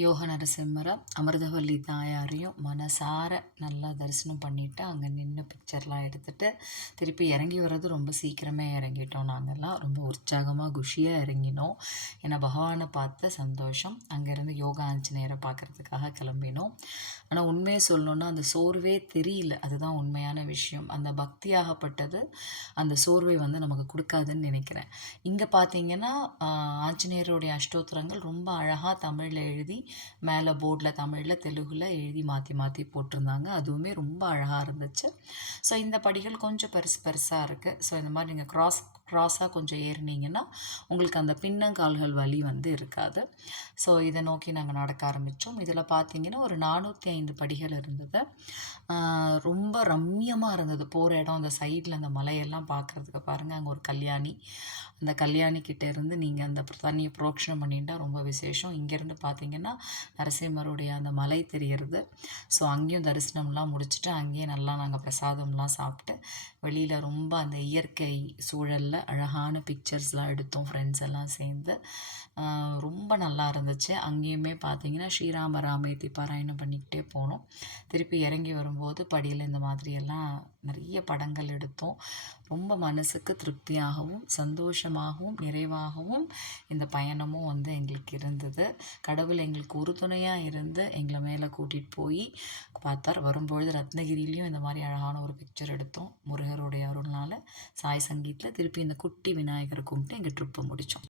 யோக நரசிம்மர, அமிர்தவல்லி தாயாரையும் மனசார நல்லா தரிசனம் பண்ணிட்டு, அங்க நின்னு பிக்சர்லாம் எடுத்துட்டு, திருப்பி இறங்கி வர்றது ரொம்ப சீக்கிரமே இறங்கிட்டோம் நாங்கலாம். ரொம்ப உற்சாகமா, குஷியா இறங்கினோம். ஏன்னா பகவான பார்த்த சந்தோஷம். அங்கேருந்து யோகா ஆஞ்சநேயர பார்க்கறதுக்காக கிளம்பினோம். ஆனா உண்மைய சொல்லணும்னா, அந்த சோர்வே தெரியல. அதுதான் உண்மையான விஷயம். அந்த பக்தியாகப்பட்டது, அந்த சோர்வை வந்து நமக்கு குடுக்காதுன்னு நினைக்கிறேன். இங்க பார்த்தீங்கன்னா, ஆ ஆஞ்சநேயருடைய அஷ்டோத்திரங்கள் ரொம்ப அழகா தமிழ்ல எழுதி மேலே போர்டில் தமிழில் தெலுங்குல எழுதி மாற்றி மாற்றி போட்டிருந்தாங்க. அதுவுமே ரொம்ப அழகாக இருந்துச்சு. ஸோ இந்த படிகள் கொஞ்சம் பெருசு பெருசாக இருக்குது. ஸோ இந்த மாதிரி நீங்கள் க்ராஸாக கொஞ்சம் ஏறினீங்கன்னா உங்களுக்கு அந்த பின்னங்கால்கள் வலி வந்து இருக்காது. ஸோ இதை நோக்கி நாங்கள் நடக்க ஆரம்பித்தோம். இதில் பார்த்தீங்கன்னா ஒரு 405 படிகள் இருந்தது. ரொம்ப ரம்மியமாக இருந்தது. போகிற இடம் அந்த சைடில் அந்த மலையெல்லாம் பார்க்குறதுக்கு பாருங்கள். அங்கே ஒரு கல்யாணி, அந்த கல்யாணி கிட்ட இருந்து நீங்கள் அந்த தண்ணியை புரோக்ஷனம் பண்ணிட்டா ரொம்ப விசேஷம். இங்கேருந்து பார்த்தீங்கன்னா நரசிம்மருடைய அந்த மலை தெரியறது. ஸோ அங்கேயும் தரிசனம்லாம் முடிச்சுட்டு அங்கேயே நல்லா நாங்கள் பிரசாதம்லாம் சாப்பிட்டு வெளியில் ரொம்ப அந்த இயற்கை சூழலில் அழகான பிக்சர்ஸ்லாம் எடுத்தோம் ஃப்ரெண்ட்ஸ் எல்லாம் சேர்ந்து. ரொம்ப நல்லா இருந்துச்சு. அங்கேயுமே பார்த்தீங்கன்னா ஸ்ரீராம ராமேத்தி பாராயணம் பண்ணிக்கிட்டே போனோம். திருப்பி இறங்கி வரும்போது படியில் இந்த மாதிரியெல்லாம் நிறைய படங்கள் எடுத்தோம். ரொம்ப மனசுக்கு திருப்தியாகவும் சந்தோஷமாகவும் நிறைவாகவும் இந்த பயணமும் வந்து எங்களுக்கு இருந்தது. கடவுள் எங்களுக்கு உறுதுணையாக இருந்து எங்களை மேலே கூட்டிகிட்டு போய் பார்த்தார். வரும்பொழுது ரத்னகிரியிலையும் இந்த மாதிரி அழகான ஒரு பிக்சர் எடுத்தோம். முருகருடைய அருள்னால சாய் சங்கீத்தில் திருப்பி இந்த குட்டி விநாயகரை கும்பிட்டு எங்கள் ட்ரிப்பை முடித்தோம்.